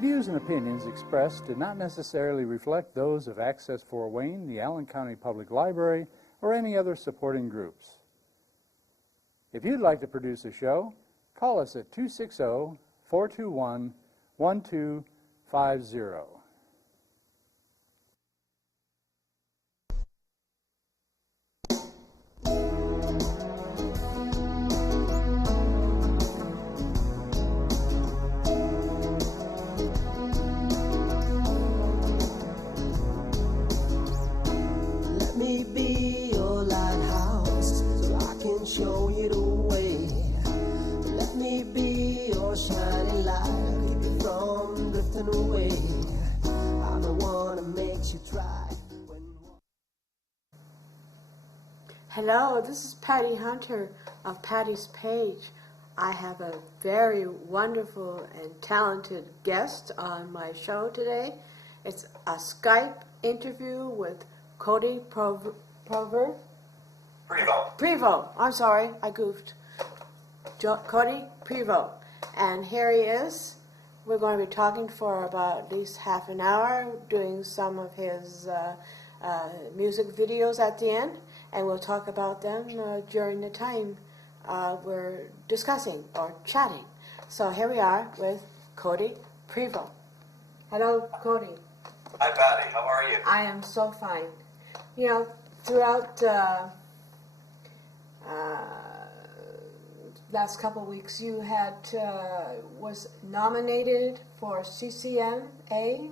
views and opinions expressed do not necessarily reflect those of Access Fort Wayne, the Allen County Public Library, or any other supporting groups. If you'd like to produce a show, call us at 260-421-1250. Show you the way. Let me be your shining light, keep you from drifting away. I'm the one that makes you try. Hello, this is Patty Hunter of Patty's Page. I have a very wonderful and talented guest on my show today. It's a Skype interview with Codie Prevost. I'm sorry, I goofed. Codie Prevost. And here he is. We're going to be talking for about at least half an hour, doing some of his music videos at the end, and we'll talk about them during the time we're discussing or chatting. So here we are with Codie Prevost. Hello, Codie. Hi, Patty. How are you? I am so fine. You know, throughout last couple of weeks, you had was nominated for CCMA.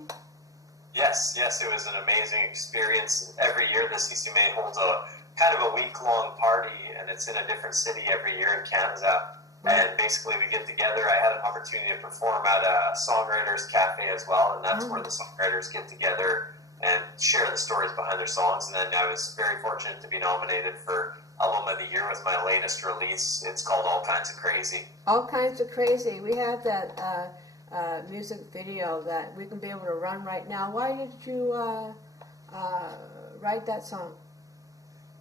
Yes, it was an amazing experience. Every year, the CCMA holds a kind of a week-long party, and it's in a different city every year in Canada. And basically, we get together. I had an opportunity to perform at a songwriters cafe as well, and that's where the songwriters get together and share the stories behind their songs. And then I was very fortunate to be nominated for Album of the Year with my latest release. It's called All Kinds of Crazy. All Kinds of Crazy. We have that music video that we can be able to run right now. Why did you write that song?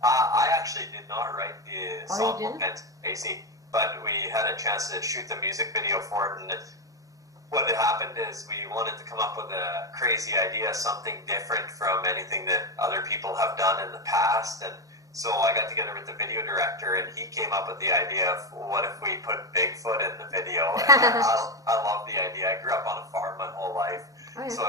I actually did not write the song you All Kinds of Crazy, but we had a chance to shoot the music video for it, and what had happened is we wanted to come up with a crazy idea, something different from anything that other people have done in the past. And so I got together with the video director, and he came up with the idea of, well, what if we put Bigfoot in the video? And I love the idea. I grew up on a farm my whole life, so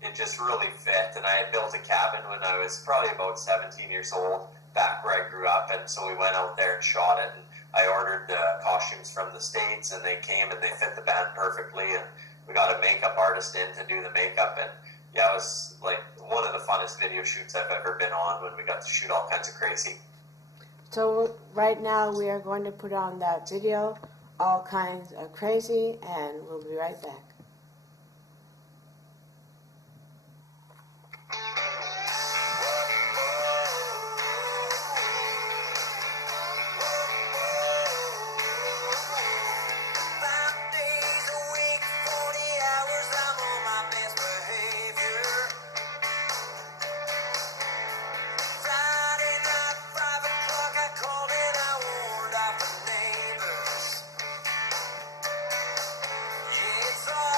it just really fit. And I had built a cabin when I was probably about 17 years old, back where I grew up, and so we went out there and shot it. And I ordered costumes from the States, and they came and they fit the band perfectly, and we got a makeup artist in to do the makeup, and yeah, it was like one of the funnest video shoots I've ever been on when we got to shoot All Kinds of Crazy. So right now we are going to put on that video, All Kinds of Crazy, and we'll be right back. It's all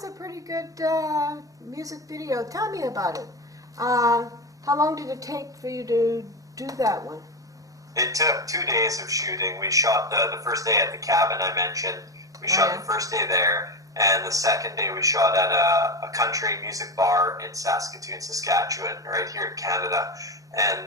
was a pretty good music video. Tell me about it. How long did it take for you to do that one? It took 2 days of shooting. We shot the first day at the cabin I mentioned. We shot the first day there, and the second day we shot at a country music bar in Saskatoon, Saskatchewan, right here in Canada. And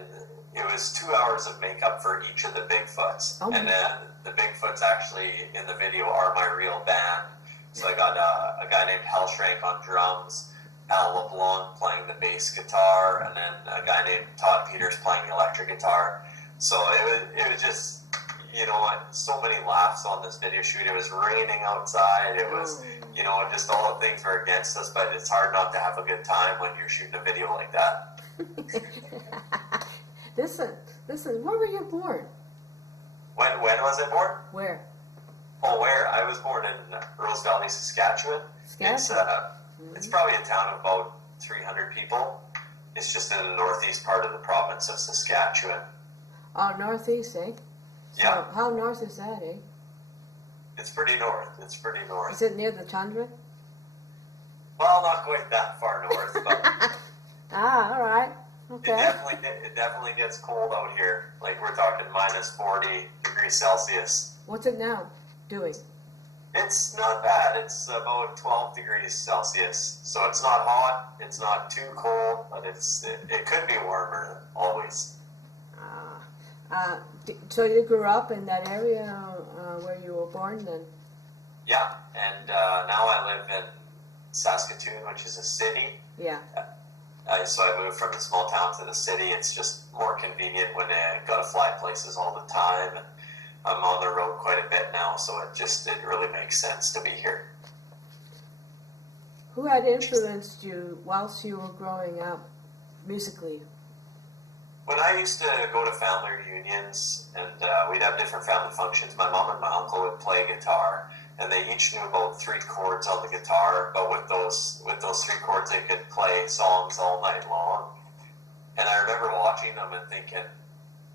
it was 2 hours of makeup for each of the Bigfoots. Oh. And then the Bigfoots actually in the video are my real band. So I got a guy named Hellshrank on drums, Al LeBlanc playing the bass guitar, and then a guy named Todd Peters playing the electric guitar. So it was just, you know, so many laughs on this video shoot. It was raining outside. It was, you know, just all the things were against us, but it's hard not to have a good time when you're shooting a video like that. Listen, where were you born? When was I born? Where? Oh, where? I was born in Rose Valley, Saskatchewan. It's probably a town of about 300 people. It's just in the northeast part of the province of Saskatchewan. Oh, northeast, eh? Yeah. So how north is that, eh? It's pretty north. Is it near the tundra? Well, not quite that far north, but Ah, all right. Okay. it definitely gets cold out here. Like we're talking minus 40 degrees Celsius. What's it now doing? It's not bad. It's about 12 degrees Celsius. So it's not hot. It's not too cold, but it could be warmer always. So you grew up in that area where you were born then? Yeah, and now I live in Saskatoon, which is a city. Yeah. So I moved from the small town to the city. It's just more convenient when I got to fly places all the time. And I'm on the road quite a bit now, so it really makes sense to be here. Who had influenced you whilst you were growing up musically? When I used to go to family reunions and we'd have different family functions, my mom and my uncle would play guitar, and they each knew about 3 chords on the guitar. But with those 3 chords, they could play songs all night long. And I remember watching them and thinking,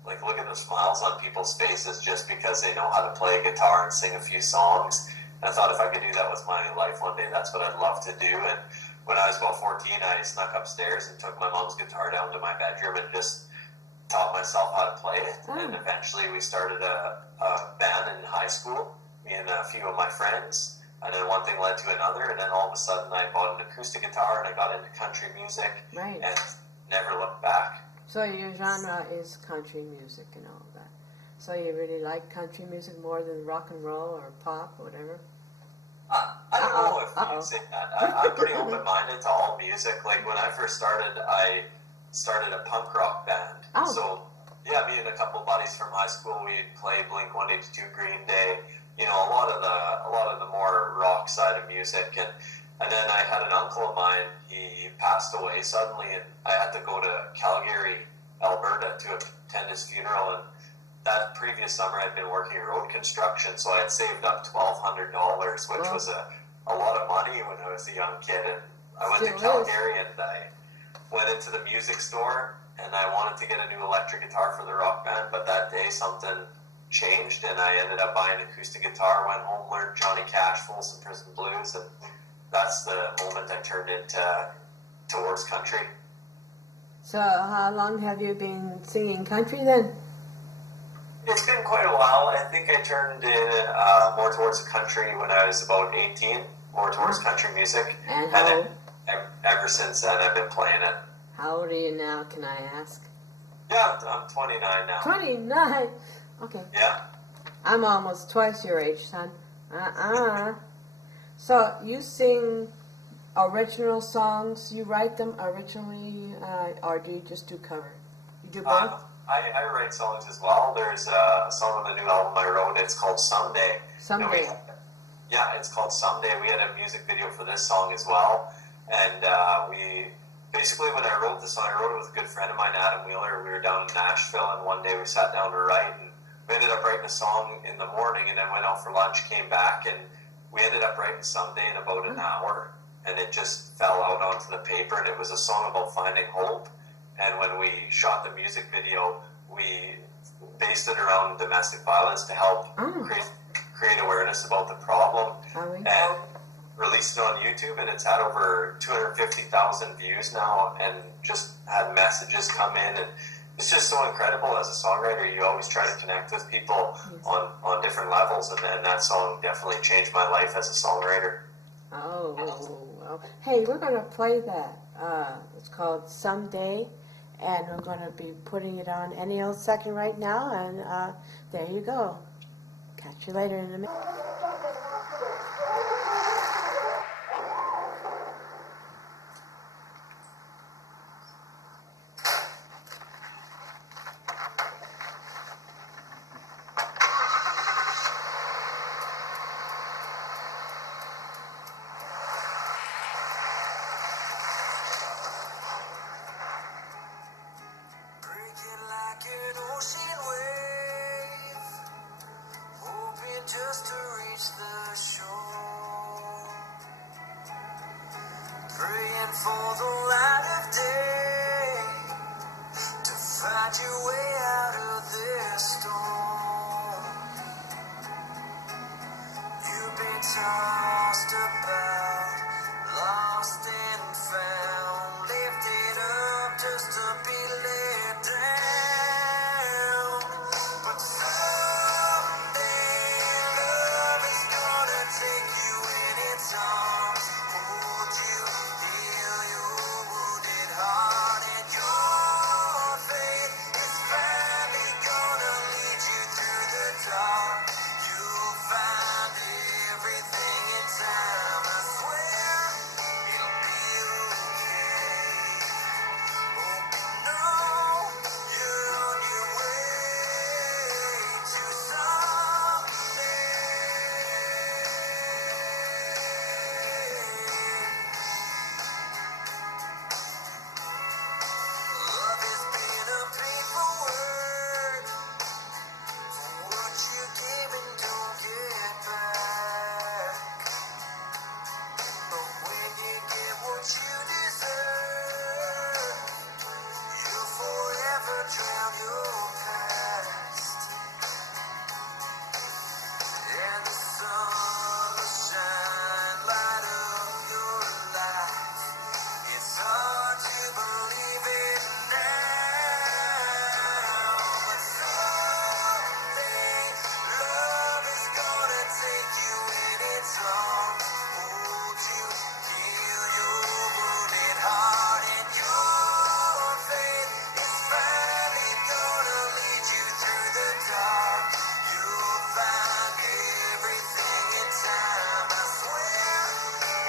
like, look at the smiles on people's faces just because they know how to play a guitar and sing a few songs. And I thought if I could do that with my life one day, that's what I'd love to do. And when I was about 14, I snuck upstairs and took my mom's guitar down to my bedroom and just taught myself how to play it. And eventually we started a band in high school, me and a few of my friends. And then one thing led to another, and then all of a sudden I bought an acoustic guitar and I got into country music. Right. And never looked back. So your genre is country music and all that. So you really like country music more than rock and roll or pop or whatever? I don't know if you'd say that. I'm pretty open-minded to all music. Like when I first started, I started a punk rock band. Oh. So yeah, me and a couple buddies from high school, we'd play Blink-182, Green Day. You know, a lot of the more rock side of music. And then I had an uncle of mine. He passed away suddenly, and I had to go to Calgary, Alberta, to attend his funeral. And that previous summer, I'd been working road construction, so I had saved up $1,200, which was a lot of money when I was a young kid. And I went to Calgary, and I went into the music store, and I wanted to get a new electric guitar for the rock band. But that day, something changed, and I ended up buying an acoustic guitar. Went home, learned Johnny Cash, Folsom Prison Blues, and that's the moment I turned towards country. So how long have you been singing country then? It's been quite a while. I think I turned more towards the country when I was about 18, more towards country music. And then ever since then, I've been playing it. How old are you now, can I ask? Yeah, I'm 29 now. 29? Okay. Yeah. I'm almost twice your age, son. So you sing original songs, you write them originally, or do you just do cover? You do both? I write songs as well. There's a song on the new album I wrote. It's called Someday. Someday. Yeah, it's called Someday. We had a music video for this song as well. And basically when I wrote the song, I wrote it with a good friend of mine, Adam Wheeler. We were down in Nashville, and one day we sat down to write, and we ended up writing a song in the morning, and then went out for lunch, came back, and we ended up writing Someday in about an hour. And it just fell out onto the paper, and it was a song about finding hope. And when we shot the music video, we based it around domestic violence to help create awareness about the problem. And released it on YouTube, and it's had over 250,000 views now, and just had messages come in, and it's just so incredible. As a songwriter, you always try to connect with people on different levels, and that song definitely changed my life as a songwriter. Oh, well. Hey, we're going to play that. It's called Someday, and we're going to be putting it on any old second right now, and there you go. Catch you later in a minute. Just to reach the shore, praying for the light of day to find your way out of this storm. You've been tossed about, lost and found, lifted up just to be let down. But take you in its arms, hold you, heal your wounded heart, and your faith is finally gonna lead you through the dark. You'll find everything in time, I swear it'll be okay. Hope you know you're on your way to someday. Love has been a painful word, for what you give and don't get back. But when you get what you deserve, you'll forever drown your past. And the sun will shine, light up your life. It's hard to believe it now, but someday love is gonna take you in its arms, hold you, heal your wounded heart, and your faith is finally gonna lead you through the dark. You'll find everything in time, I swear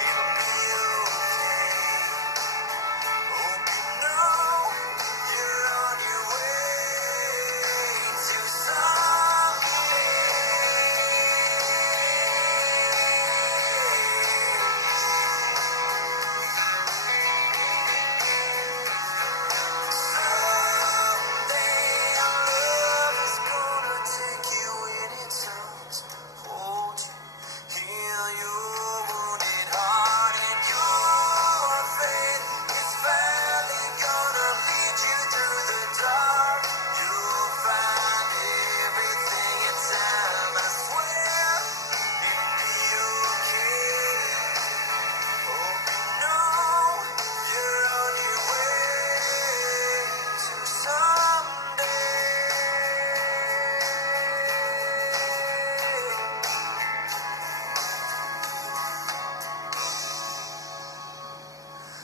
it'll be okay. Hope you know you're on your way to someday. Someday love is gonna take you in its arms, hold you, heal your wounded heart, and your faith is finally gonna lead you through the dark. You'll find everything in time, I swear it'll be okay. Hope you know you're on your way to someday.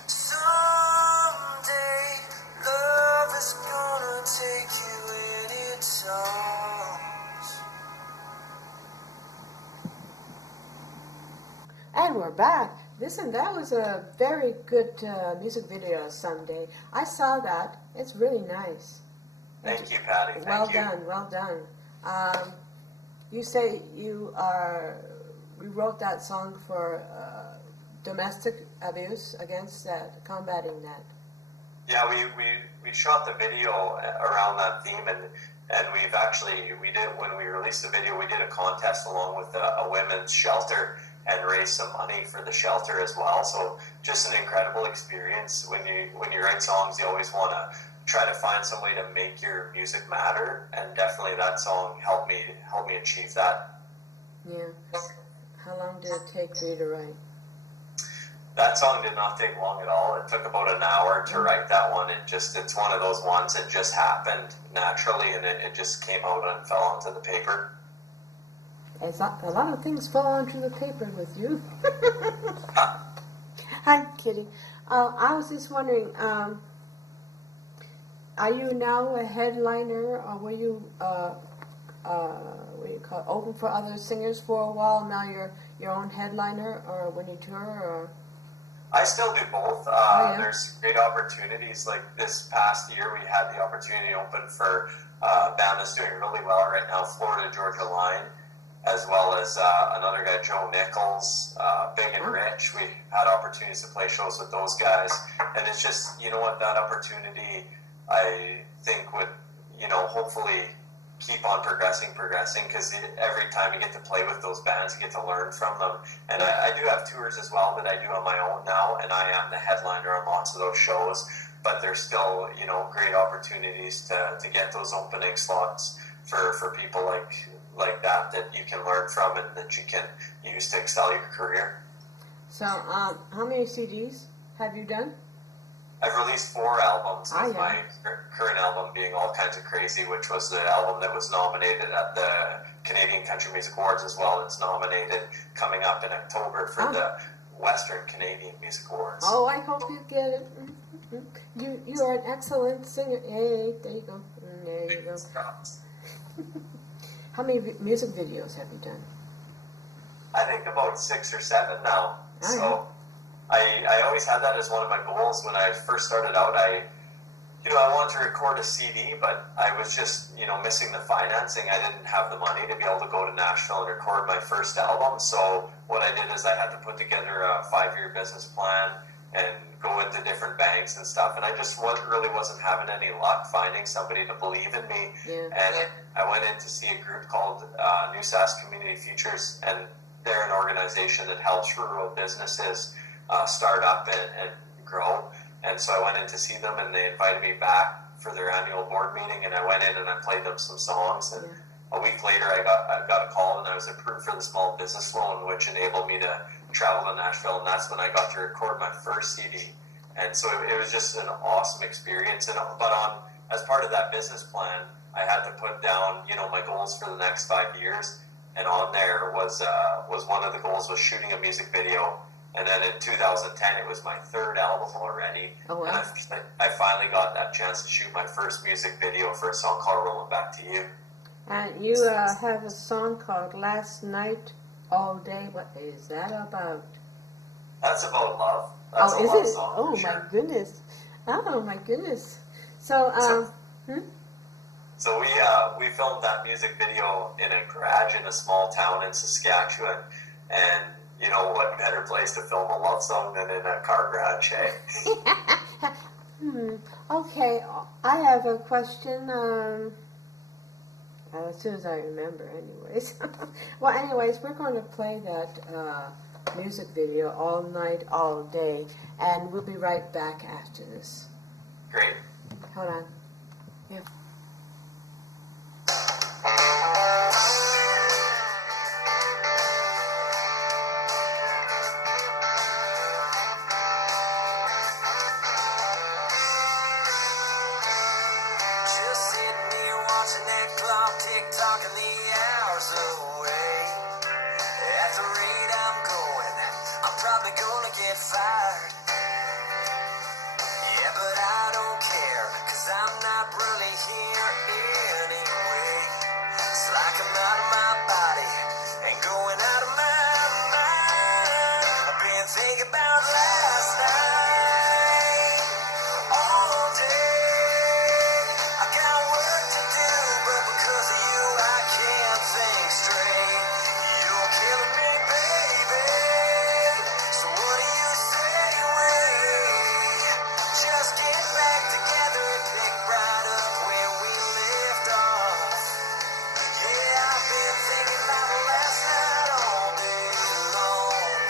Someday love is gonna take you in its arms. And we're back. Listen, that was a very good music video, Someday. I saw that. It's really nice. Thank you, Patty. Well Thank you. done, well done. You say you wrote that song for domestic abuse against that, combating that. Yeah, we shot the video around that theme, and we've actually, when we released the video, we did a contest along with a women's shelter and raised some money for the shelter as well. So just an incredible experience. When you write songs, you always want to try to find some way to make your music matter, and definitely that song helped me achieve that. Yeah. How long did it take for you to write? that song did not take long at all. It took about an hour to write that one. It's one of those ones that just happened naturally, and it just came out and fell onto the paper. A lot of things fall onto the paper with you. I'm kidding. I was just wondering, are you now a headliner, or were you, what do you call it, open for other singers for a while? Now you're your own headliner, or when you tour, or? I still do both. Yeah. There's great opportunities. Like this past year, we had the opportunity to open for a band that's doing really well right now, Florida Georgia Line, as well as another guy, Joe Nichols, Big and Rich. We had opportunities to play shows with those guys, and it's just, you know what, that opportunity, I think would, hopefully keep on progressing, because every time you get to play with those bands, you get to learn from them. And I do have tours as well that I do on my own now, and I am the headliner on lots of those shows, but there's still, great opportunities to get those opening slots for people like that you can learn from and that you can use to excel your career. So, how many CDs have you done? I've released 4 albums, with yeah. my current album being All Kinds of Crazy, which was the album that was nominated at the Canadian Country Music Awards as well. It's nominated coming up in October for the Western Canadian Music Awards. Oh, I hope you get it. Mm-hmm. You are an excellent singer. Hey, there you go. There you go. How many music videos have you done? I think about 6 or 7 now. Oh, so I always had that as one of my goals when I first started out. I wanted to record a CD, but I was just, missing the financing. I didn't have the money to be able to go to Nashville and record my first album. So what I did is I had to put together a 5-year business plan and go into different banks and stuff. And I just really wasn't having any luck finding somebody to believe in me. Yeah. And I went in to see a group called New Sask Community Futures, and they're an organization that helps rural businesses start up and grow. And so I went in to see them, and they invited me back for their annual board meeting, and I went in and I played them some songs, and a week later I got a call, and I was approved for the small business loan, which enabled me to travel to Nashville, and that's when I got to record my first CD. And so it was just an awesome experience. But as part of that business plan, I had to put down, my goals for the next 5 years, and on there was one of the goals was shooting a music video. And then in 2010, it was my 3rd album already. Oh, wow. And I finally got that chance to shoot my first music video for a song called Rolling Back to You. And you have a song called Last Night All Day. What is that about? That's about love. That's a is love it? song, Oh, for sure. my goodness. Oh, my goodness. So, So we filmed that music video in a garage in a small town in Saskatchewan, and what better place to film a love song than in a car garage, eh? Okay, I have a question. As soon as I remember, anyways. Well, anyways, we're going to play that music video all night, all day, and we'll be right back after this. Great. Hold on. Yeah. Just sitting here watching that clock tick tocking the hours away. At the rate I'm going, I'm probably gonna get fired. Yeah, but I don't care, 'cause I'm not really here anyway. It's like I'm out of my body and going out of my mind. I've been thinking about last night all day. I got work to do, but because of you I can't think straight. You're killing me, baby. So what do you say we just get back together and pick right up where we left off? Yeah, I've been thinking about last night all day long.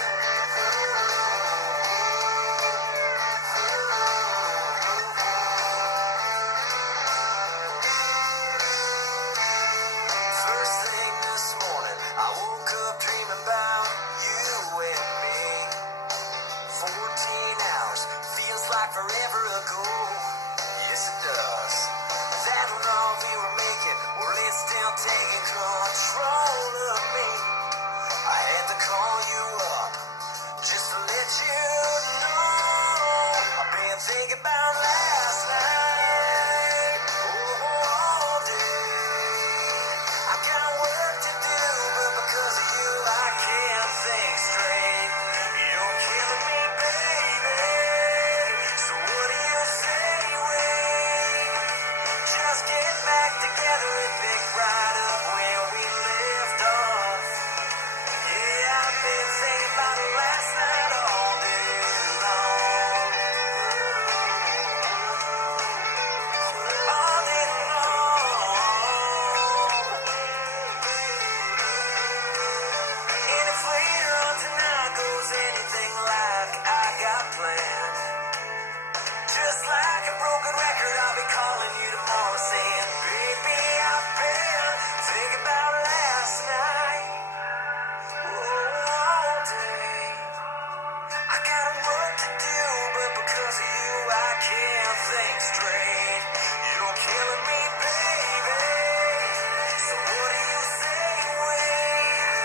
to do, but because of you I can't think straight. You're killing me, baby. So what do you say, wait?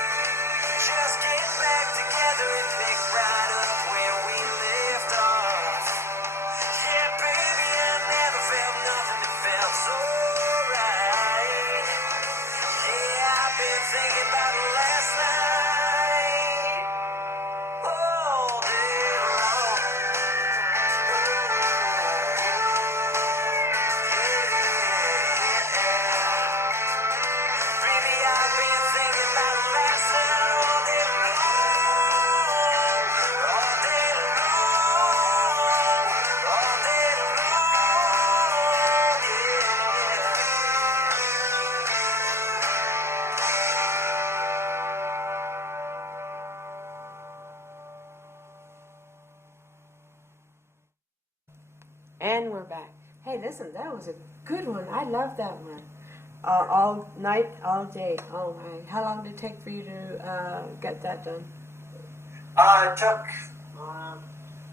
Just get back together and pick right up where we left off. Yeah, baby, I never felt nothing that felt so right. Yeah, I've been thinking about it last night. All day long. Baby, I've been thinking about it last night all day long. All day long. All day long. And we're back. Hey, listen, that was a good one. I love that one. All night, all day. Oh my! How long did it take for you to get that done? It took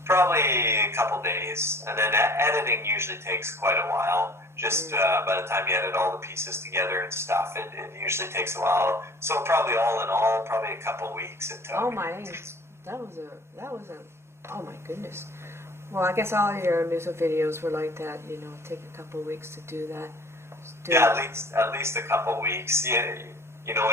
probably a couple days, and then editing usually takes quite a while. Just by the time you edit all the pieces together and stuff, it usually takes a while. So probably all in all, probably a couple weeks it took. Oh my days. That was a. Oh my goodness. Well, I guess all your music videos were like that. You know, take a couple of weeks to do that. Yeah, at least a couple weeks. You know,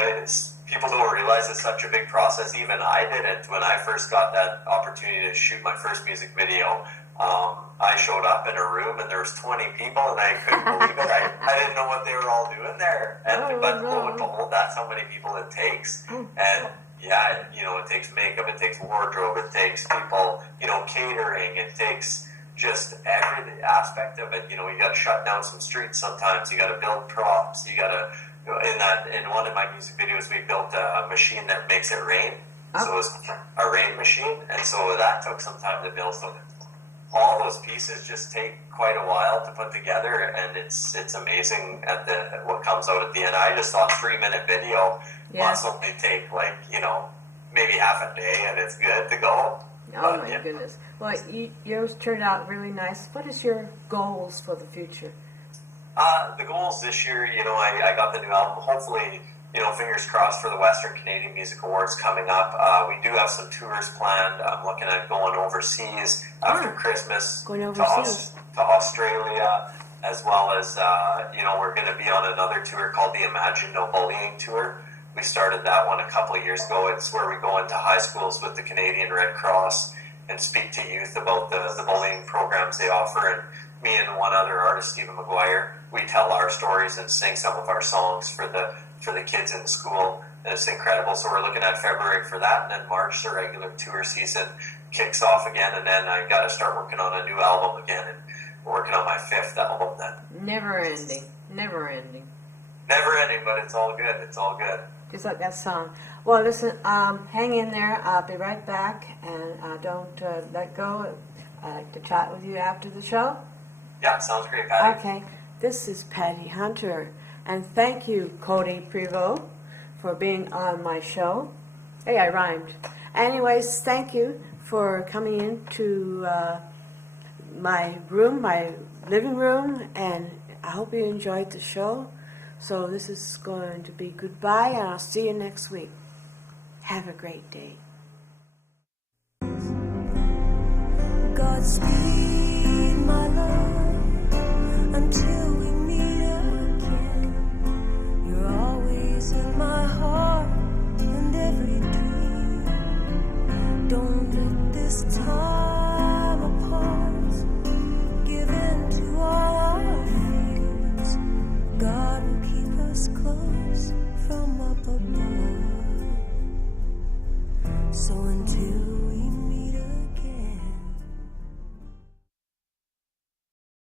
people don't realize it's such a big process. Even I didn't when I first got that opportunity to shoot my first music video. I showed up in a room and there was 20 people and I couldn't believe it. I didn't know what they were all doing there. But lo and behold, that's how many people it takes. And yeah, you know, it takes makeup, it takes wardrobe, it takes people, you know, catering, it takes just every aspect of it. You know, you got to shut down some streets sometimes. You got to build props. You got to, in one of my music videos, we built a machine that makes it rain. So it was a rain machine, and so that took some time to build. So all those pieces just take quite a while to put together, and it's amazing at what comes out at the end. I just thought 3-minute video must only take maybe half a day, and it's good to go. Oh my goodness! Well, yours turned out really nice. What is your goals for the future? The goals this year, I got the new album. Hopefully, fingers crossed for the Western Canadian Music Awards coming up. We do have some tours planned. I'm looking at going overseas after Christmas to Australia, as well as, we're going to be on another tour called the Imagine No Bullying Tour. We started that one a couple of years ago. It's where we go into high schools with the Canadian Red Cross and speak to youth about the bullying programs they offer. And me and one other artist, Stephen McGuire, we tell our stories and sing some of our songs for the kids in the school, and it's incredible. So we're looking at February for that, and then March the regular tour season kicks off again, and then I got to start working on a new album again, and we're working on my 5th album then. Never ending, but it's all good. Just like that song. Well, listen, hang in there. I'll be right back, and don't let go. I'd like to chat with you after the show. Yeah, sounds great, Patty. Okay, this is Patty Hunter, and thank you, Codie Prevost, for being on my show. Hey, I rhymed. Anyways, thank you for coming into my room, my living room, and I hope you enjoyed the show. So this is going to be goodbye, and I'll see you next week. Have a great day. Godspeed.